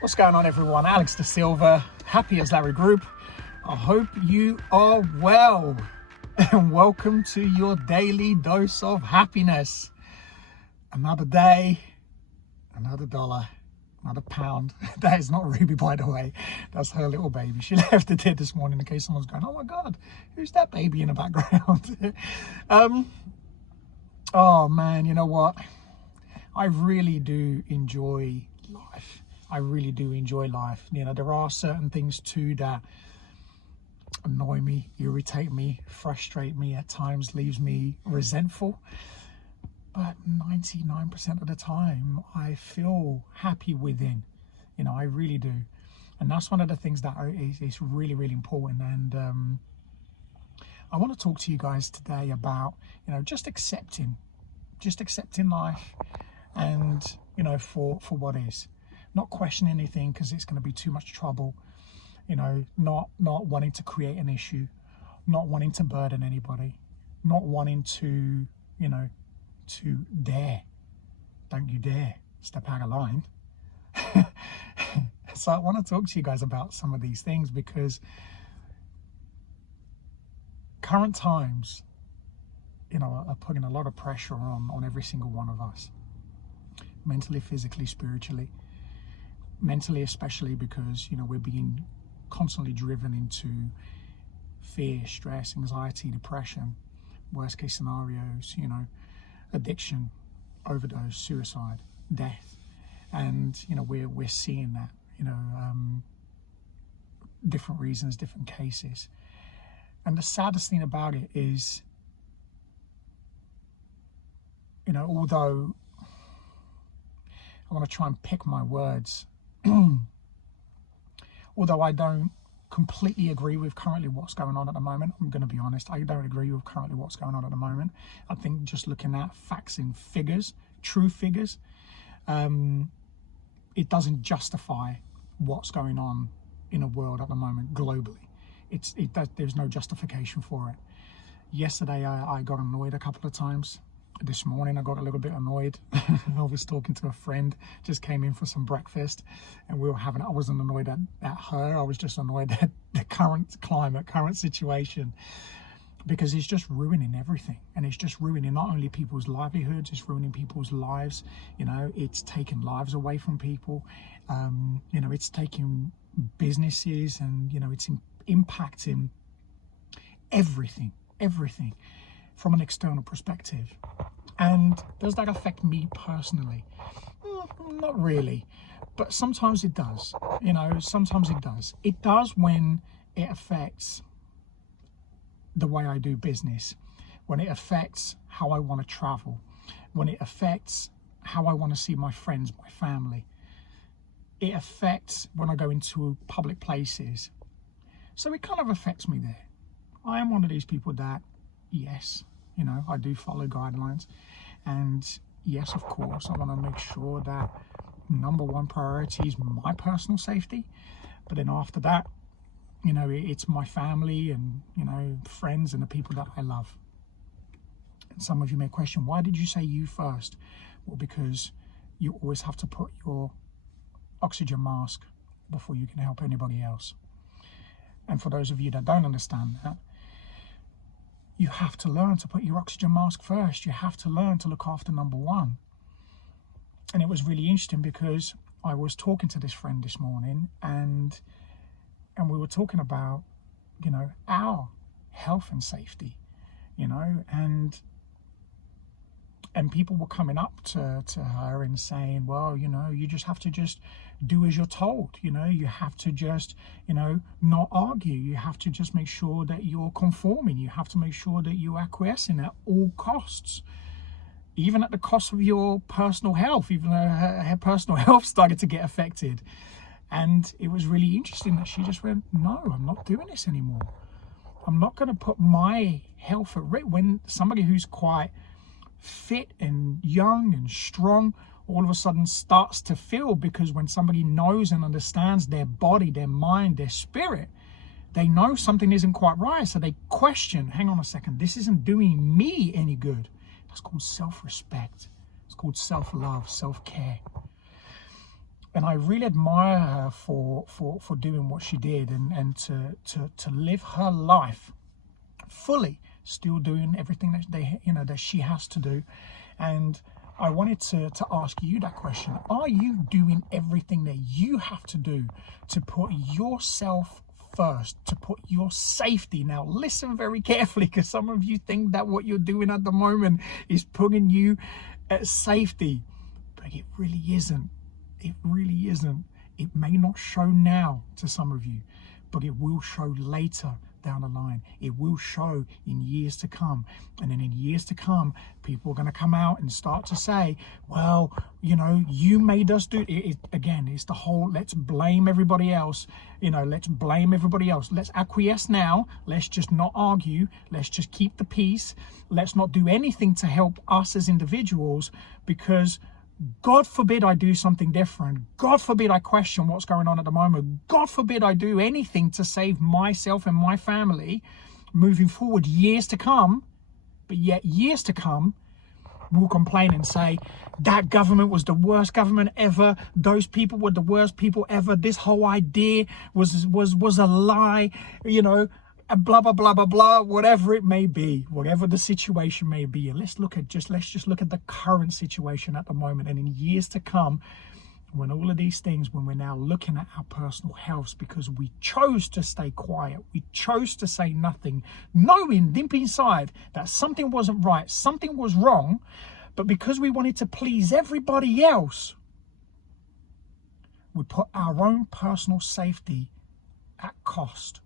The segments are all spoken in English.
What's going on, everyone? Alex Da Silva, Happy as Larry Group. I hope you are well and welcome to your daily dose of happiness. Another day, another dollar, another pound. That is not Ruby, by the way. That's her little baby. She left it there this morning in case someone's going, oh my God, who's that baby in the background? Oh man, you know what? I really do enjoy life. I really do enjoy life. You know, there are certain things too that annoy me, irritate me, frustrate me, at times leaves me resentful. But 99% of the time, I feel happy within. You know, I really do. And that's one of the things that is really, really important. And I want to talk to you guys today about, you know, just accepting life and, you know, for what is. Not questioning anything because it's going to be too much trouble, you know, not wanting to create an issue, not wanting to burden anybody, not wanting to, you know, to dare. Don't you dare step out of line. So I want to talk to you guys about some of these things because current times, you know, are putting a lot of pressure on every single one of us, mentally, physically, spiritually. Mentally, especially because, you know, we're being constantly driven into fear, stress, anxiety, depression, worst case scenarios, you know, addiction, overdose, suicide, death. And, you know, we're seeing that, you know, different reasons, different cases. And the saddest thing about it is, you know, although I want to try and pick my words, although I don't completely agree with currently what's going on at the moment, I'm going to be honest, I don't agree with currently what's going on at the moment. I think just looking at facts and figures, true figures, it doesn't justify what's going on in the world at the moment globally. There's no justification for it. Yesterday I got annoyed a couple of times. This morning I got a little bit annoyed. I was talking to a friend, just came in for some breakfast, and we were having, I wasn't annoyed at her, I was just annoyed at the current climate, current situation, because it's just ruining everything. And it's just ruining not only people's livelihoods, it's ruining people's lives. You know, it's taking lives away from people. You know, it's taking businesses, and, you know, it's impacting everything from an external perspective. And does that affect me personally? Not really, but sometimes it does. You know, sometimes it does. It does when it affects the way I do business, when it affects how I want to travel, when it affects how I want to see my friends, my family. It affects when I go into public places. So it kind of affects me there. I am one of these people that, yes, you know, I do follow guidelines, and yes, of course, I want to make sure that number one priority is my personal safety, but then after that, you know, it's my family and, you know, friends and the people that I love. And some of you may question, why did you say you first? Well, because you always have to put your oxygen mask before you can help anybody else. And for those of you that don't understand that, you have to learn to put your oxygen mask first. You have to learn to look after number one. And it was really interesting because I was talking to this friend this morning, and we were talking about, you know, our health and safety, you know, and people were coming up to her and saying, well, you know, you just have to just do as you're told, you know, you have to just, you know, not argue, you have to just make sure that you're conforming, you have to make sure that you're acquiescing at all costs, even at the cost of your personal health, even though her personal health started to get affected. And it was really interesting that she just went, no, I'm not doing this anymore. I'm not going to put my health at risk. When somebody who's quite fit and young and strong all of a sudden starts to feel, because when somebody knows and understands their body, their mind, their spirit, they know something isn't quite right, so they question, hang on a second, this isn't doing me any good. That's called self-respect. It's called self-love, self-care. And I really admire her for doing what she did, and to live her life fully, still doing everything that she has to do. And I wanted to ask you that question. Are you doing everything that you have to do to put yourself first, to put your safety? Now listen very carefully, because some of you think that what you're doing at the moment is putting you at safety, but it really isn't. It really isn't. It may not show now to some of you, but it will show later down the line. It will show in years to come. And then in years to come, people are going to come out and start to say, well, you made us do it. Again, it's the whole, let's blame everybody else. Let's blame everybody else. Let's acquiesce now. Let's just not argue. Let's just keep the peace. Let's not do anything to help us as individuals, because God forbid I do something different. God forbid I question what's going on at the moment. God forbid I do anything to save myself and my family moving forward, years to come. But yet years to come, we'll complain and say, that government was the worst government ever. Those people were the worst people ever. This whole idea was a lie, blah, blah, blah, blah, blah, whatever it may be, whatever the situation may be. And let's just look at the current situation at the moment. And in years to come, when all of these things, when we're now looking at our personal health, because we chose to stay quiet, we chose to say nothing, knowing deep inside that something wasn't right, something was wrong, but because we wanted to please everybody else, we put our own personal safety at cost.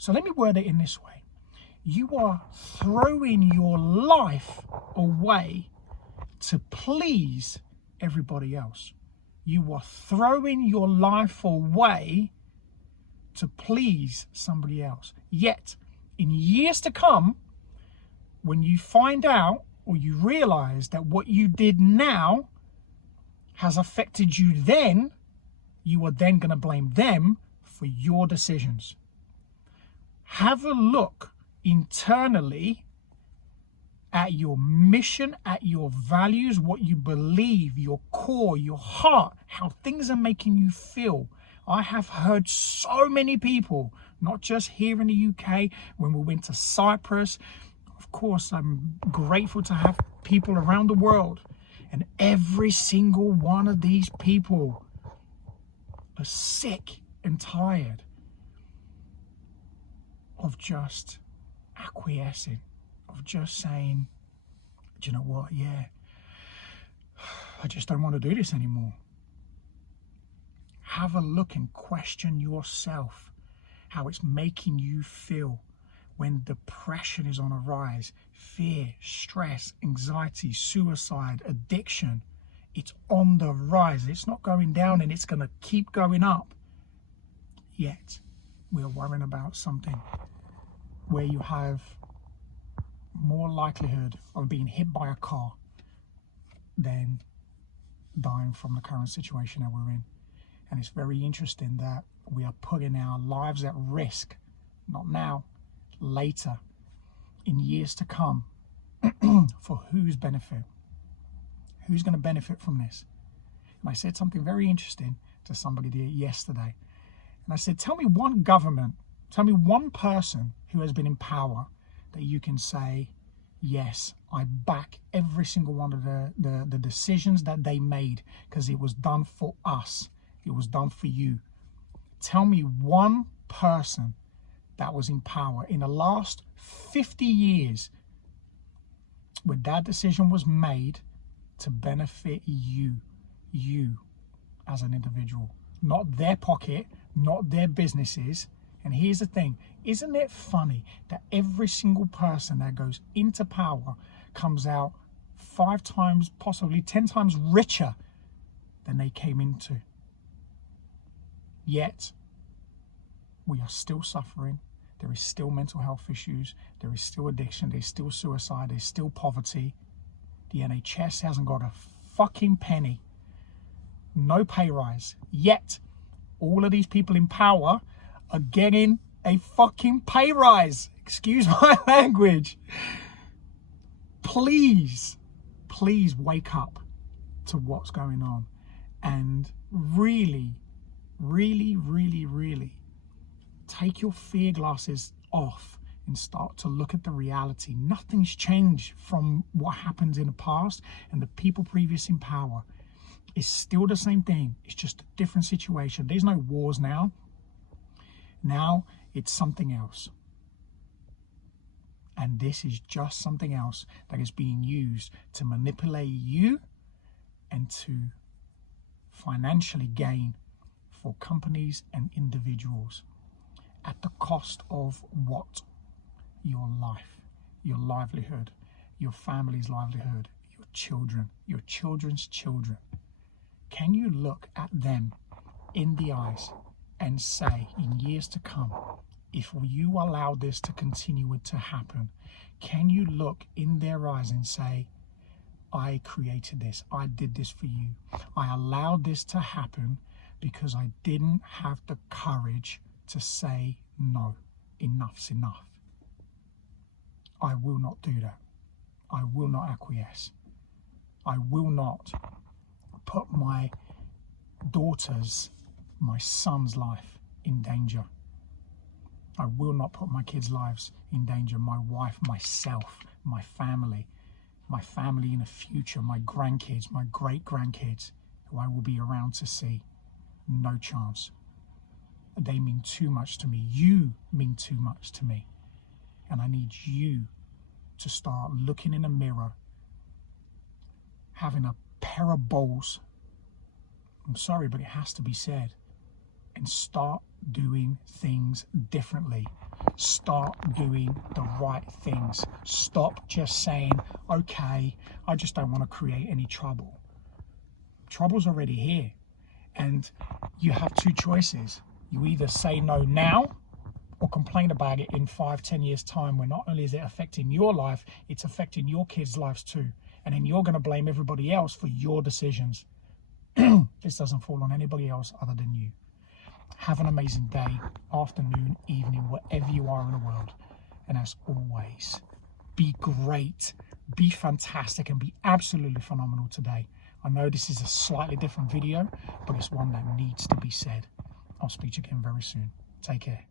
So let me word it in this way. You are throwing your life away to please everybody else. You are throwing your life away to please somebody else. Yet, in years to come, when you find out or you realize that what you did now has affected you then, you are then going to blame them for your decisions. Have a look internally at your mission, at your values, what you believe, your core, your heart, how things are making you feel. I have heard so many people, not just here in the UK, when we went to Cyprus. Of course, I'm grateful to have people around the world. And every single one of these people are sick and tired of just acquiescing, of just saying, do you know what, yeah, I just don't want to do this anymore. Have a look and question yourself, how it's making you feel when depression is on a rise, fear, stress, anxiety, suicide, addiction. It's on the rise. It's not going down, and it's going to keep going up. Yet, we are worrying about something where you have more likelihood of being hit by a car than dying from the current situation that we're in. And it's very interesting that we are putting our lives at risk, not now, later, in years to come, for whose benefit? Who's going to benefit from this? And I said something very interesting to somebody yesterday. And I said, tell me one government, tell me one person who has been in power that you can say, yes, I back every single one of the decisions that they made, because it was done for us. It was done for you. Tell me one person that was in power in the last 50 years where that decision was made to benefit you as an individual, not their pocket, not their businesses. And here's the thing, isn't it funny that every single person that goes into power comes out 5 times, possibly 10 times richer than they came into? Yet, we are still suffering. There is still mental health issues. There is still addiction. There's still suicide. There's still poverty. The NHS hasn't got a fucking penny. No pay rise. Yet, all of these people in power are getting a fucking pay rise. Excuse my language. Please wake up to what's going on. and really, really, really, really take your fear glasses off and start to look at the reality. Nothing's changed from what happened in the past, and the people previous in power is still the same thing. It's just a different situation. There's no wars now. Now it's something else. And this is just something else that is being used to manipulate you and to financially gain for companies and individuals at the cost of what? Your life, your livelihood, your family's livelihood, your children, your children's children. Can you look at them in the eyes and say, in years to come, if you allow this to continue to happen, can you look in their eyes and say, I created this, I did this for you, I allowed this to happen because I didn't have the courage to say no, enough's enough. I will not do that. I will not acquiesce. I will not put my daughter's, my son's life in danger. I will not put my kids' lives in danger, my wife, myself, my family in the future, my grandkids, my great-grandkids, who I will be around to see. No chance. They mean too much to me. You mean too much to me. And I need you to start looking in a mirror, having a pair of balls. I'm sorry, but it has to be said. And start doing things differently. Start doing the right things. Stop just saying, okay, I just don't want to create any trouble. Trouble's already here. And you have two choices. You either say no now or complain about it in 5-10 years time, where not only is it affecting your life, it's affecting your kids' lives too. And then you're going to blame everybody else for your decisions. This doesn't fall on anybody else other than you. Have an amazing day, afternoon, evening, wherever you are in the world. And as always, be great, be fantastic, and be absolutely phenomenal today. I know this is a slightly different video, but it's one that needs to be said. I'll speak to you again very soon. Take care.